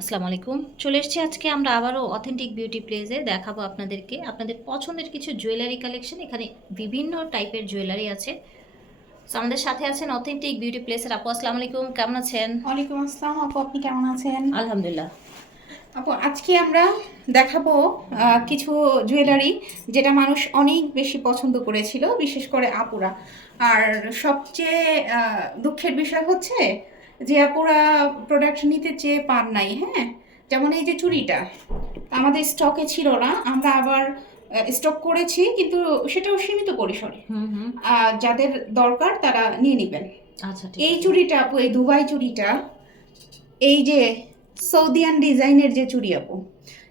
আসসালামু আলাইকুম। চলে এসেছি আজকে আমরা আবারও অথেন্টিক বিউটি প্লেসে দেখাবো আপনাদেরকে। আপনাদের পছন্দের কিছু জুয়েলারি কালেকশন এখানে বিভিন্ন টাইপের জুয়েলারি আছে। So, আমাদের সাথে আছেন অথেন্টিক বিউটি প্লেসের আপু। আসসালামু আলাইকুম। কেমন আছেন? ওয়ালাইকুম আসসালাম। আপু আপনি কেমন আছেন? আলহামদুলিল্লাহ। আপু আজকে আমরা দেখাবো কিছু জুয়েলারি যেটা মানুষ অনেক বেশি পছন্দ করেছিল বিশেষ করে আপুরা। আর সবচেয়ে দুঃখের বিষয় হচ্ছে যে আপুরা প্রোডাক্ট নিতে চেয়ে পান নাই হ্যাঁ? যেমন এই যে চুরিটা আমাদের স্টকে ছিল না আমরা আবার স্টক করেছি কিন্তু সেটাও সীমিত পরিসরে। হুম হুম। আহ, যাদের দরকার তারা নিয়ে নেবেন। আচ্ছা এই চুরিটা আপু এই দুবাই চুরিটা এই যে সৌদিয়ান ডিজাইনের যে চুরি আপু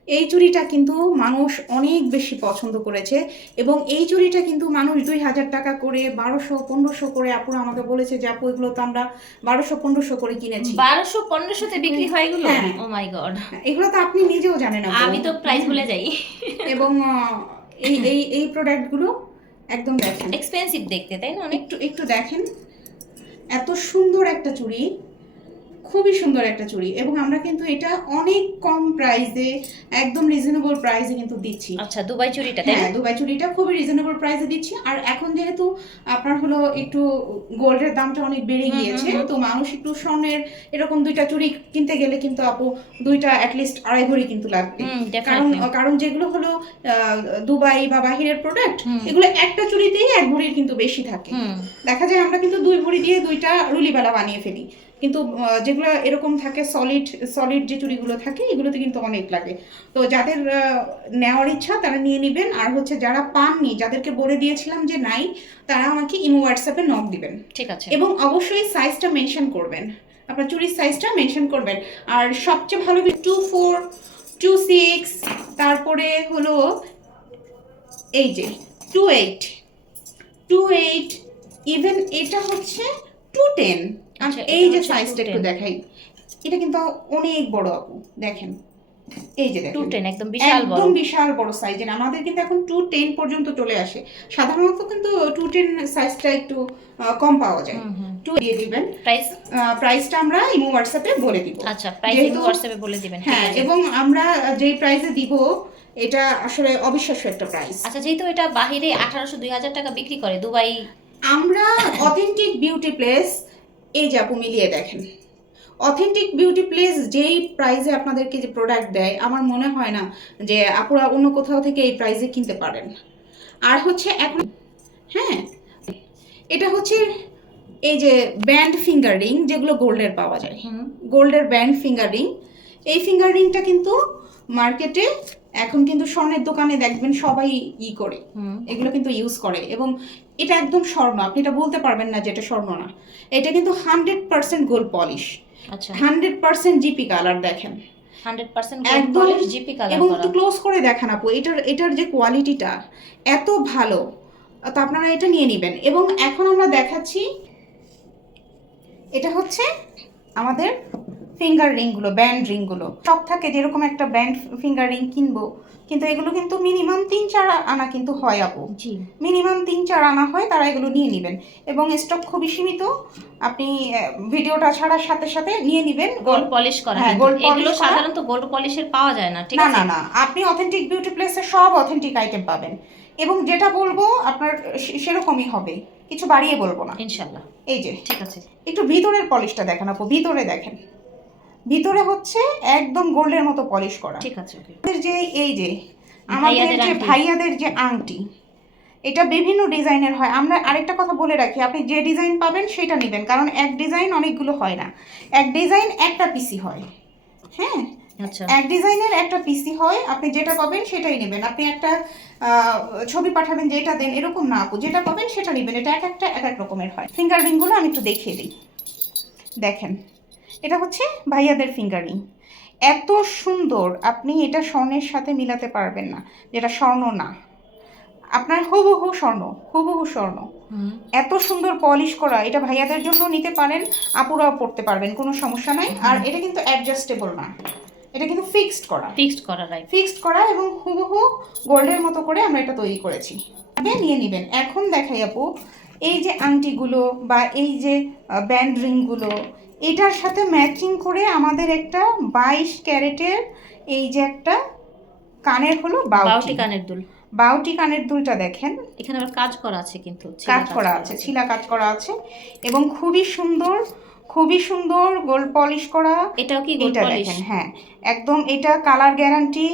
এই চুড়িটা কিন্তু মানুষ অনেক বেশি পছন্দ করেছে এবং এই চুড়িটা কিন্তু মানুষ দুই হাজার টাকা করে বারোশো পনেরোশো করে আপুরা আমাকে বলেছে যে আপু এগুলো তো আমরা বারোশো পনেরোশো করে কিনেছি। বারোশো পনেরোশোতে বিক্রি হয় এগুলো। ও মাই গড এগুলো তো আপনি নিজেও জানেন আমি তো প্রাইস ভুলে যাই। এবং এই এই এই প্রোডাক্টগুলো একদম দেখেন। এক্সপেন্সিভ দেখতে তাই না? অনেক একটু একটু দেখেন। এত সুন্দর একটা চুড়ি। খুবই সুন্দর একটা চুড়ি এবং আমরা কিন্তু এটা অনেক কম প্রাইসে একদম রিজনেবল প্রাইসে কিন্তু দিচ্ছি। আচ্ছা দুবাই চুরিটা হ্যাঁ দুবাই চুড়িটা খুবই রিজনেবল প্রাইসে দিচ্ছি। আর এখন যেহেতু আপনার হলো একটু গোল্ডের দামটা অনেক বেড়ে গিয়েছে। তো মানুষ একটু স্বর্ণের এরকম দুইটা চুড়ি কিনতে গেলে কিন্তু আপু দুইটা অ্যাটলিস্ট আড়াই ভরি কিন্তু লাগবে। কারণ কারণ যেগুলো হলো দুবাই বা বাহিরের প্রোডাক্ট এগুলো একটা চুড়িতেই এক ভরির কিন্তু বেশি থাকে। দেখা যায় আমরা কিন্তু দুই ভরি দিয়ে দুইটা রুলিবেলা বানিয়ে ফেলি। কিন্তু যেগুলো এরকম থাকে সলিড সলিড যে চুড়িগুলো থাকে এগুলোতে কিন্তু অনেক লাগে। তো যাদের নেওয়ার ইচ্ছা তারা নিয়ে নেবেন। আর হচ্ছে যারা পাননি যাদেরকে বলে দিয়েছিলাম যে নাই তারা আমাকে ইমো হোয়াটসঅ্যাপে নক দিবেন। ঠিক আছে। এবং অবশ্যই সাইজটা মেনশন করবেন। আপনার চুরির সাইজটা মেনশন করবেন। আর সবচেয়ে ভালো টু ফোর টু সিক্স তারপরে হলো এই যে two eight two eight even এটা হচ্ছে টু টেন আচ্ছা, এই যে সাইজটা একটু দেখাই এটা কিন্তু অনেক বড় আপু দেখেন। এই যে টু টেন একদম বিশাল বড়। একদম বিশাল বড় সাইজের আমাদের কিন্তু এখন টু টেন পর্যন্ত চলে আসে। সাধারণত কিন্তু টু টেন সাইজটা একটু কম পাওয়া যায়। টু দিয়ে দিবেন। প্রাইস প্রাইসটা আমরা ইমো হোয়াটসঅ্যাপে বলে দিব। আচ্ছা প্রাইস যেহেতু- হোয়াটসঅ্যাপে বলে দিবেন হ্যাঁ এবং আমরা যেই প্রাইসে দিব এটা আসলে অবিশ্বাস্য একটা প্রাইস আচ্ছা যেহেতু এটা বাহিরে আঠারোশো দুই হাজার টাকা বিক্রি করে দুবাই আমরা অথেন্টিক বিউটি প্লেস এই যে আপু মিলিয়ে দেখেন। অথেন্টিক বিউটি প্লেস যেই প্রাইজে আপনাদেরকে যে প্রোডাক্ট দেয় আমার মনে হয় না যে আপুরা অন্য কোথাও থেকে এই প্রাইজে কিনতে পারেন। আর হচ্ছে এখন হ্যাঁ এটা হচ্ছে এই যে ব্যান্ড ফিঙ্গার রিং যেগুলো গোল্ডের পাওয়া যায়। গোল্ডের ব্যান্ড ফিঙ্গার রিং এই ফিঙ্গার রিংটা কিন্তু মার্কেটে এখন কিন্তু স্বর্ণের দোকানে দেখবেন সবাই ই করে। এগুলো কিন্তু ইউজ করে এবং এটা একদম স্বর্ণ। আপনি এটা বলতে পারবেন না যে এটা স্বর্ণ না। এটা কিন্তু হান্ড্রেড পার্সেন্ট গোল্ড পলিশ। আচ্ছা। হান্ড্রেড পার্সেন্ট জিপি কালার দেখেন। একদম পলিশ জিপি কালার এবং একটু ক্লোজ করে দেখান আপু এটার এটার যে কোয়ালিটিটা এত ভালো তো আপনারা এটা নিয়ে নেবেন। এবং এখন আমরা দেখাচ্ছি এটা হচ্ছে আমাদের ফিঙ্গার রিংগুলো ব্যান্ড রিংগুলো সব থাকে যেরকম একটা ব্যান্ড ফিঙ্গার রিং কিনবো কিন্তু এগুলো কিন্তু মিনিমাম তিন চার আনা কিন্তু হয় আপু। জি। মিনিমাম তিন চার আনা হয় তারা এগুলো নিয়ে নেবেন। এবং স্টক খুবই সীমিত আপনি ভিডিওটা ছাড়ার সাথে সাথে নিয়ে নেবেন। গোল্ড পলিশ করা হ্যাঁ, polish এগুলো সাধারণত গোল্ড পলিশের পাওয়া যায় না ঠিক না আছে? না না। আপনি অথেন্টিক বিউটি প্লেসে সব অথেন্টিক আইটেম পাবেন। এবং যেটা বলব আপনার সেরকমই হবে। কিছু বাড়িয়ে বলব না। ইনশাল্লাহ। এই যে। ঠিক আছে। একটু ভিতরের পলিশটা দেখেন আপু ভিতরে দেখেন। ভিতরে হচ্ছে একদম গোল্ডের মতো পলিশ করা। ঠিক আছে আমাদের যে এই যে আমাদের যে। ভাইয়াদের যে আংটি এটা বিভিন্ন ডিজাইনের হয়। আমরা আরেকটা কথা বলে রাখি আপনি যে ডিজাইন পাবেন সেটা নেবেন কারণ এক ডিজাইন অনেকগুলো হয় না। এক ডিজাইন একটা পিসি হয়। হ্যাঁ? আচ্ছা। এক ডিজাইনের একটা পিসি হয় আপনি যেটা পাবেন সেটাই নেবেন। আপনি একটা ছবি পাঠাবেন যেটা দেন এরকম না আপু যেটা পাবেন সেটা নেবেন। এটা এক একটা এক এক রকমের হয়। ফিঙ্গার রিংগুলো আমি একটু দেখিয়ে দিই। দেখেন। এটা হচ্ছে ভাইয়াদের ফিঙ্গারিং এত সুন্দর আপনি এটা স্বর্ণের সাথে মিলাতে পারবেন না যেটা স্বর্ণ না। আপনার হুবহু স্বর্ণ হুবহু স্বর্ণ। এত সুন্দর পলিশ করা এটা ভাইয়াদের জন্য নিতে পারেন আপুরাও পড়তে পারবেন কোনো সমস্যা নাই। আর এটা কিন্তু অ্যাডজাস্টেবল না। এটা কিন্তু ফিক্সড করা। ফিক্সড করা রাইট ফিক্সড করা এবং হুবহু গোল্ডের মতো করে আমরা এটা তৈরি করেছি। আপনি নিয়ে নেবেন। এখন দেখাই আপু এই যে আংটিগুলো বা এই যে ব্যান্ড রিংগুলো এটার সাথে ম্যাচিং করে আমাদের একটা বাইশ ক্যারেটের এই যে একটা কানের হলো বাউটি। কানের দুল। বাউটি কানের দুলটা দেখেন। এখানে আবার কাজ করা আছে কিন্তু কাজ করা আছে। ছিলা কাজ করা আছে। এবং খুবই সুন্দর খুবই সুন্দর গোল্ড পলিশ করা এটাও কি এটা পলিশ? দেখেন হ্যাঁ। একদম এটা কালার গ্যারান্টি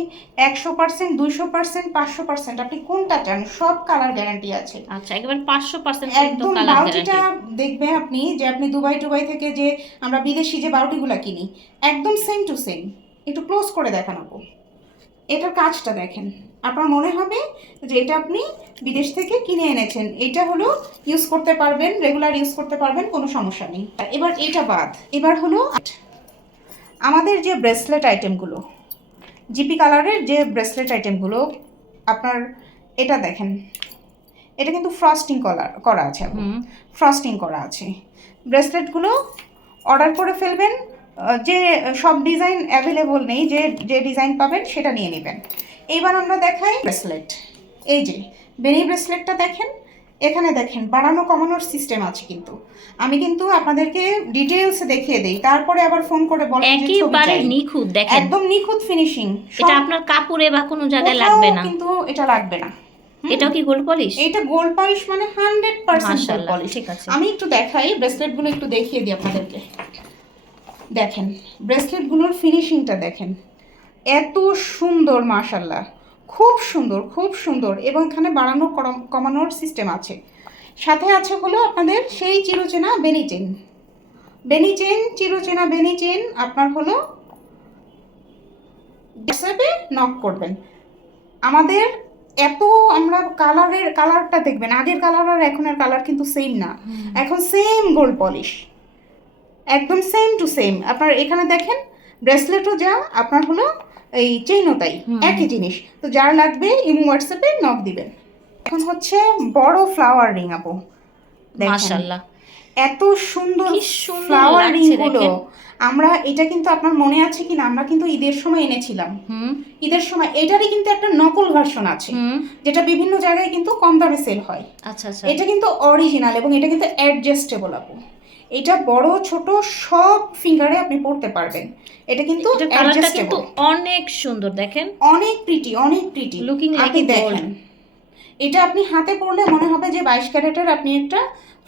একশো পার্সেন্ট দুইশো পার্সেন্ট পাঁচশো পার্সেন্ট। আপনি কোনটা চান সব কালার গ্যারান্টি আছে। আচ্ছা একেবারে পাঁচশো পার্সেন্ট একদম কালার বাউটিটা দেখবেন আপনি যে আপনি দুবাই টুবাই থেকে যে আমরা বিদেশি যে বাউটিগুলো কিনি একদম সেম টু সেম একটু ক্লোজ করে দেখান আপু। এটার কাজটা দেখেন। আপনার মনে হবে যে এটা আপনি বিদেশ থেকে কিনে এনেছেন। এটা হলো ইউজ করতে পারবেন রেগুলার ইউজ করতে পারবেন কোনো সমস্যা নেই। এবার এটা বাদ। এবার হলো আমাদের যে ব্রেসলেট আইটেমগুলো জিপি কালারের যে ব্রেসলেট আইটেমগুলো আপনার এটা দেখেন। এটা কিন্তু ফ্রস্টিং করা করা আছে ফ্রস্টিং করা আছে। ব্রেসলেটগুলো অর্ডার করে ফেলবেন যে সব ডিজাইন অ্যাভেলেবল নেই যে যে ডিজাইন পাবেন সেটা নিয়ে নেবেন। এইবার আমরা দেখাই ব্রেসলেট এই যে বেনি ব্রেসলেটটা দেখেন এখানে দেখেন বাড়ানো কমানোর সিস্টেম আছে কিন্তু। আমি কিন্তু আপনাদেরকে ডিটেলস দেখিয়ে দেই তারপরে আবার ফোন করে বলেন একেবারে। নিখুঁত দেখেন। একদম নিখুঁত ফিনিশিং এটা আপনার কাপড়ে বা কোনো জায়গায় লাগবে না। কিন্তু এটা লাগবে না। এটা কি গোল্ড পলিশ এটা গোল্ড পলিশ মানে হান্ড্রেড পার্সেন্ট গোল্ড পলিশ ঠিক আছে। আমি একটু দেখাই ব্রেসলেটগুলো একটু দেখিয়ে দিই আপনাদেরকে। দেখেন ব্রেসলেটগুলোর ফিনিশিংটা দেখেন। এত সুন্দর মাশাল্লাহ খুব সুন্দর খুব সুন্দর। এবং এখানে বাড়ানো কমানোর সিস্টেম আছে। সাথে আছে হলো আপনাদের সেই চিরচেনা বেনি চেন বেনি চেন চিরচেনা বেনি চেন আপনার হলো হিসেবে নক করবেন। আমাদের এত আমরা কালারের কালারটা দেখবেন। আগের কালার আর এখনের কালার কিন্তু সেম না। এখন সেম গোল্ড পলিশ একদম সেম টু সেম আপনার এখানে দেখেন ব্রেসলেটও যা আপনার হলো এই চেইনও তাই একই জিনিস। তো যার লাগবে ইমো হোয়াটসঅ্যাপে নক দিবেন। এখন হচ্ছে বড় ফ্লাওয়ার রিং আপু মাশাআল্লাহ। এত সুন্দর ফ্লাওয়ার রিংগুলো আমরা এটা কিন্তু আপনার মনে আছে কিনা? আমরা কিন্তু ঈদের সময় এনেছিলাম। ঈদের সময় এটারই কিন্তু একটা নকল ভার্সন আছে যেটা বিভিন্ন জায়গায় কিন্তু কম দামে সেল হয়। আচ্ছা আচ্ছা। এটা কিন্তু অরিজিনাল এবং এটা কিন্তু অ্যাডজাস্টেবল আপু। এটা বড় ছোট সব ফিঙ্গারে আপনি পড়তে পারবেন। এটা কিন্তু কালারটা কিন্তু অনেক সুন্দর দেখেন। অনেক প্রিটি অনেক প্রিটি লুকিং দেখেন। এটা আপনি হাতে পড়লে মনে হবে যে বাইশ ক্যারেটের আপনি একটা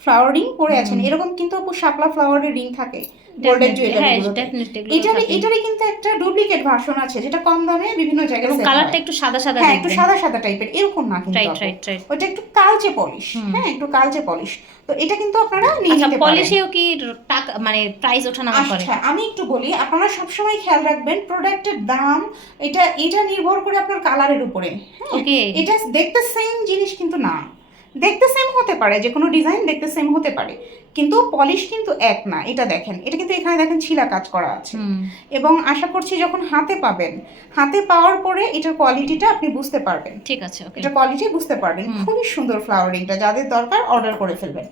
ফ্লাওয়ার রিং পরে আছেন। এরকম কিন্তু খুব শাপলা ফ্লাওয়ারের রিং থাকে। হ্যাঁ জুয়েলারি এটারই কিন্তু একটা ডুপ্লিকেট ভার্সন আছে যেটা কম দামে বিভিন্ন জায়গায় কালারটা একটু সাদা সাদা হ্যাঁ একটু সাদা সাদা টাইপের এরকম না কিন্তু রাইট রাইট রাইট ওটা একটু কালচে পলিশ হ্যাঁ একটু কালচে পলিশ তো এটা কিন্তু আপনারা নিয়ে আচ্ছা নিতে পারেন। পলিশেও কি টাকা মানে প্রাইস ওঠানামা করে? আচ্ছা আমি একটু বলি আপনারা সবসময় খেয়াল রাখবেন প্রোডাক্টের দাম এটা এটা নির্ভর করে আপনার কালারের উপরে। হ্যাঁ ওকে এটা দেখতে সেম জিনিস কিন্তু না। দেখতে সেম হতে পারে যে কোনো ডিজাইন দেখতে সেম হতে পারে। কিন্তু পলিশ কিন্তু এক না এটা দেখেন এটা কিন্তু এখানে দেখেন ছিলা কাজ করা আছে। এবং আশা করছি যখন হাতে পাবেন হাতে পাওয়ার পরে এটার কোয়ালিটিটা আপনি বুঝতে পারবেন। ঠিক আছে এটা কোয়ালিটি বুঝতে পারবেন। খুবই সুন্দর ফ্লাওয়ারিংটা যাদের দরকার অর্ডার করে ফেলবেন।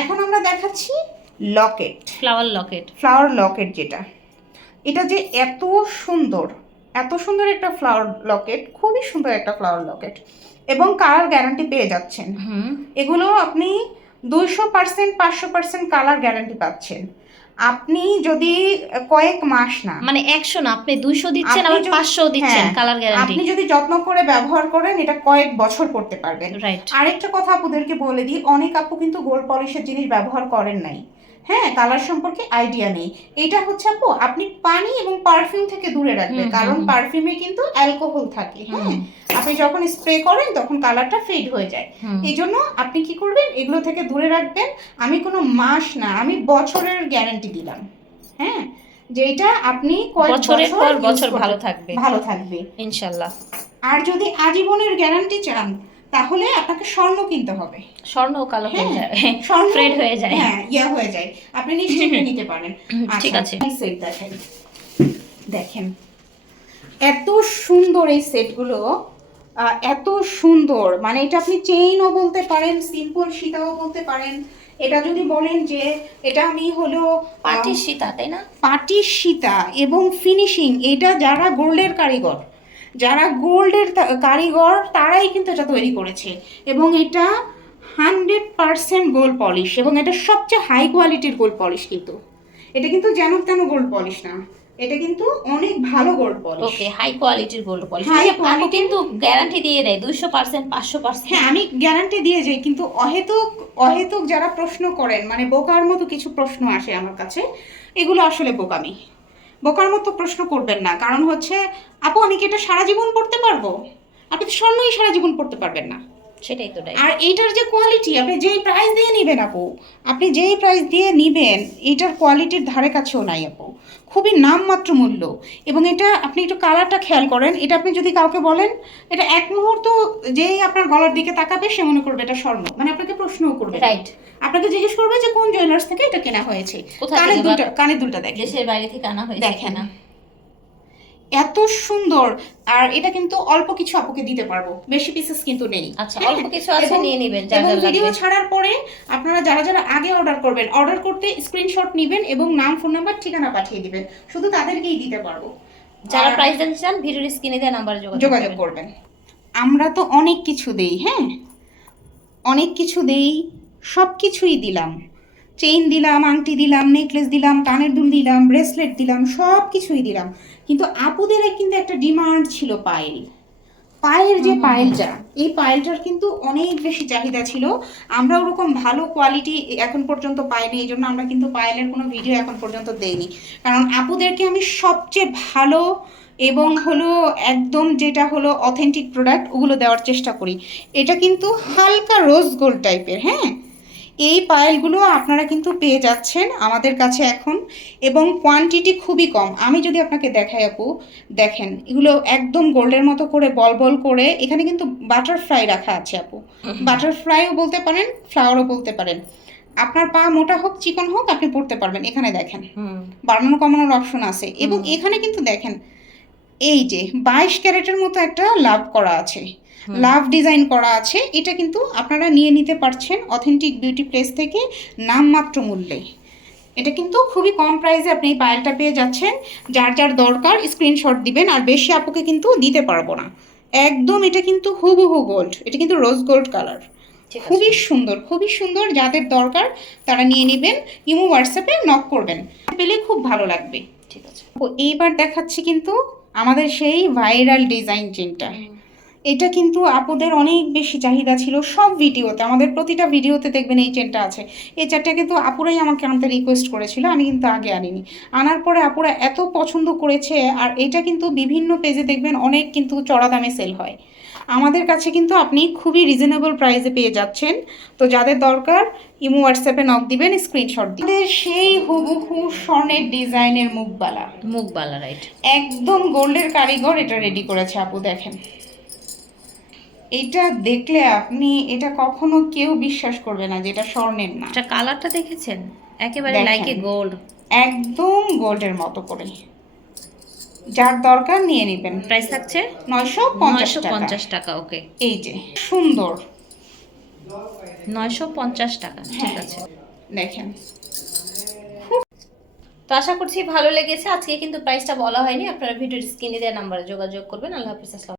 এখন আমরা দেখাচ্ছি locket flower locket flower locket যেটা। এটা যে এত সুন্দর এত সুন্দর একটা ফ্লাওয়ার লকেট খুবই সুন্দর একটা ফ্লাওয়ার লকেট এবং কালার গ্যারান্টি পেয়ে যাচ্ছেন। এগুলো আপনি দুইশো পার্সেন্ট পাঁচশো পার্সেন্ট কালার গ্যারান্টি পাচ্ছেন। আপনি যদি কয়েক মাস না মানে একশো না আপনি দুইশো দিচ্ছেন আবার পাঁচশো দিচ্ছেন হ্যাঁ, কালার গ্যারান্টি। আপনি যদি যত্ন করে ব্যবহার করেন এটা কয়েক বছর করতে পারবেন। আরেকটা কথা আপুদেরকে বলে দিই অনেক আপু কিন্তু গোল্ড পলিশের জিনিস ব্যবহার করেন নাই। হ্যাঁ কালার সম্পর্কে আইডিয়া নেই। এটা হচ্ছে আপু আপনি পানি এবং পারফিউম থেকে দূরে রাখবেন কারণ পারফিউমে কিন্তু অ্যালকোহল থাকে হ্যাঁ। আপনি যখন স্প্রে করেন তখন কালারটা ফেড হয়ে যায়। এই জন্য আপনি কি করবেন এগুলো থেকে দূরে রাখবেন। আমি কোনো মাস না আমি বছরের গ্যারান্টি দিলাম হ্যাঁ। যেটা আপনি কয়েক বছরের বছর পর বছর ভালো থাকবে। ভালো থাকবে। ইনশাল্লাহ। আর যদি আজীবনের গ্যারান্টি চান তাহলে আপনাকে স্বর্ণ কিনতে হবে। স্বর্ণ কালো হয়ে হ্যাঁ, যায় স্বর্ণ হয়ে যায়। হ্যাঁ ইয়া হয়ে যায়। আপনি নিশ্চিন্তে নিতে পারেন। ঠিক আচ্ছা, আছে। এই সেট দেখেন। দেখেন। এত সুন্দর এই সেটগুলো এত সুন্দর। মানে এটা আপনি চেইনও বলতে পারেন সিম্পল সীতাও বলতে পারেন। এটা যদি বলেন যে এটা আমি হলো পাটির সীতা তাই না? পাটির সীতা এবং ফিনিশিং এটা যারা গোল্ডের কারিগর যারা গোল্ডের কারিগর তারাই কিন্তু এটা তৈরি করেছে। এবং এটা হান্ড্রেড পারসেন্ট গোল্ড পলিশ এবং এটা সবচেয়ে হাই কোয়ালিটির গোল্ড পলিশ কিন্তু। এটা কিন্তু যেন তেন গোল্ড পলিশ না এটা কিন্তু অনেক ভালো গোল্ড পলিশ। ওকে হাই কোয়ালিটির গোল্ড পলিশ। আপু quality- কিন্তু গ্যারান্টি দিয়ে দেয় দুইশো পার্সেন্ট পাঁচশো পার্সেন্ট। হ্যাঁ আমি গ্যারান্টি দিয়ে যাই কিন্তু অহেতুক অহেতুক যারা প্রশ্ন করেন মানে বোকার মতো কিছু প্রশ্ন আসে আমার কাছে এগুলো আসলে বোকামি। বোকার মতো প্রশ্ন করবেন না। কারণ হচ্ছে, আপু, আমি কি এটা সারা জীবন পড়তে পারব? আপনি তো স্বর্ণই সারা জীবন পড়তে পারবেন না। সেটাই তো আর এইটার যে কোয়ালিটি আপনি যেই প্রাইস দিয়ে নেবেন আপু আপনি যেই প্রাইস দিয়ে নেবেন এটার কোয়ালিটির ধারে কাছেও নাই আপু। খুবই নামমাত্র মূল্য। এবং এটা আপনি একটু কালারটা খেয়াল করেন এটা আপনি যদি কাউকে বলেন এটা এক মুহূর্ত যেই আপনার গলার দিকে তাকাবে সে মনে করবে এটা স্বর্ণ। মানে আপনাকে প্রশ্নও করবে রাইট আপনাকে জিজ্ঞেস করবে যে কোন জুয়েলার্স থেকে এটা কেনা হয়েছে। থেকে দুলটা কানের দুলটা দেখেন। দেশের বাইরে থেকে আনা হয়েছে দেখেন। না এত সুন্দর। আর এটা কিন্তু অল্প কিছু আপুকে দিতে পারব। বেশি পিসেস কিন্তু নেই। আচ্ছা? অল্প কিছু আছে নিয়ে নেবেন যা এবং ভিডিও ছাড়ার পরে আপনারা যারা যারা আগে অর্ডার করবেন অর্ডার করতে স্ক্রিনশট নেবেন এবং নাম ফোন নাম্বার ঠিকানা পাঠিয়ে দিবেন। শুধু তাদেরকেই দিতে পারব। যারা প্রাইস জানতে চান ভিডিওর স্ক্রিনে দেওয়া নাম্বারে যোগাযোগ। করবেন। আমরা তো অনেক কিছু দেই হ্যাঁ? অনেক কিছু দেই সব কিছুই দিলাম। চেইন দিলাম আংটি দিলাম নেকলেস দিলাম কানের দুল দিলাম ব্রেসলেট দিলাম সব কিছুই দিলাম। কিন্তু আপুদের কিন্তু একটা ডিমান্ড ছিল পায়েল। পায়ের যে পায়েলটা এই পায়েলটার কিন্তু অনেক বেশি চাহিদা ছিল। আমরা ওরকম ভালো কোয়ালিটি এখন পর্যন্ত পাইনি এই জন্য আমরা কিন্তু পায়েলের কোনো ভিডিও এখন পর্যন্ত দেইনি। কারণ আপুদেরকে আমি সবচেয়ে ভালো এবং হলো একদম যেটা হলো অথেন্টিক প্রোডাক্ট ওগুলো দেওয়ার চেষ্টা করি। এটা কিন্তু হালকা রোজ গোল্ড টাইপের হ্যাঁ? এই পায়েলগুলো আপনারা কিন্তু পেয়ে যাচ্ছেন আমাদের কাছে এখন এবং কোয়ান্টিটি খুবই কম। আমি যদি আপনাকে দেখাই আপু দেখেন এগুলো একদম গোল্ডের মতো করে বল বল করে এখানে কিন্তু বাটারফ্লাই রাখা আছে আপু। বাটারফ্লাইও বলতে পারেন ফ্লাওয়ারও বলতে পারেন। আপনার পা মোটা হোক চিকন হোক আপনি পড়তে পারবেন। এখানে দেখেন বাড়ানো কমানোর অপশন আছে এবং এখানে কিন্তু দেখেন এই যে বাইশ ক্যারেটের মতো একটা লাভ করা আছে। লাভ ডিজাইন করা আছে এটা কিন্তু আপনারা নিয়ে নিতে পারছেন অথেন্টিক বিউটি প্লেস থেকে নামমাত্র মূল্যে। এটা কিন্তু খুবই কম প্রাইসে আপনি এই পায়েলটা পেয়ে যাচ্ছেন যার যার দরকার স্ক্রিনশট দিবেন আর বেশি আপুকে কিন্তু দিতে পারব না। একদম এটা কিন্তু হুবহু গোল্ড এটা কিন্তু রোজ গোল্ড কালার। খুবই সুন্দর খুবই সুন্দর যাদের দরকার তারা নিয়ে নেবেন ইমো হোয়াটসঅ্যাপে নক করবেন পেলে খুব ভালো লাগবে। ঠিক আছে। তো এইবার দেখাচ্ছি কিন্তু আমাদের সেই ভাইরাল ডিজাইন চেনটা। এটা কিন্তু আপুদের অনেক বেশি চাহিদা ছিল সব ভিডিওতে। আমাদের প্রতিটা ভিডিওতে দেখবেন এই চেনটা আছে। এই চেনটা কিন্তু আপুরাই আমাকে আনতে রিকোয়েস্ট করেছিল আমি কিন্তু আগে আনিনি। আনার পরে আপুরা এত পছন্দ করেছে আর এটা কিন্তু বিভিন্ন পেজে দেখবেন অনেক কিন্তু চড়া দামে সেল হয়। আমাদের কাছে কিন্তু আপনি খুবই রিজনেবল প্রাইসে পেয়ে যাচ্ছেন। তো যাদের দরকার ইমো হোয়াটসঅ্যাপে নক দিবেন স্ক্রিনশট দিবেন। সেই হুবহু স্বর্ণের ডিজাইনের মুখবালা। মুখ বালা রাইট একদম গোল্ডের কারিগর এটা রেডি করেছে আপু দেখেন। এটা দেখলে আপনি এটা কখনো কেউ বিশ্বাস করবে না যে এটা স্বর্ণের না। আচ্ছা কালারটা দেখেছেন? একেবারে। লাইকে গোল্ড একদম গোল্ডের মতো করে। যার দরকার নিয়ে নেবেন। প্রাইস থাকছে? নয়শো পঞ্চাশ টাকা। ওকে এই যে সুন্দর। নয়শো পঞ্চাশ টাকা ঠিক হ্যাঁ। আছে। দেখেন। তো আশা করছি ভালো লেগেছে। আজকে কিন্তু প্রাইসটা বলা হয়নি। আপনারা ভিডিওর স্ক্রিনে দেওয়া নাম্বারে যোগাযোগ করবেন। আল্লাহ হাফিজ আসসালাম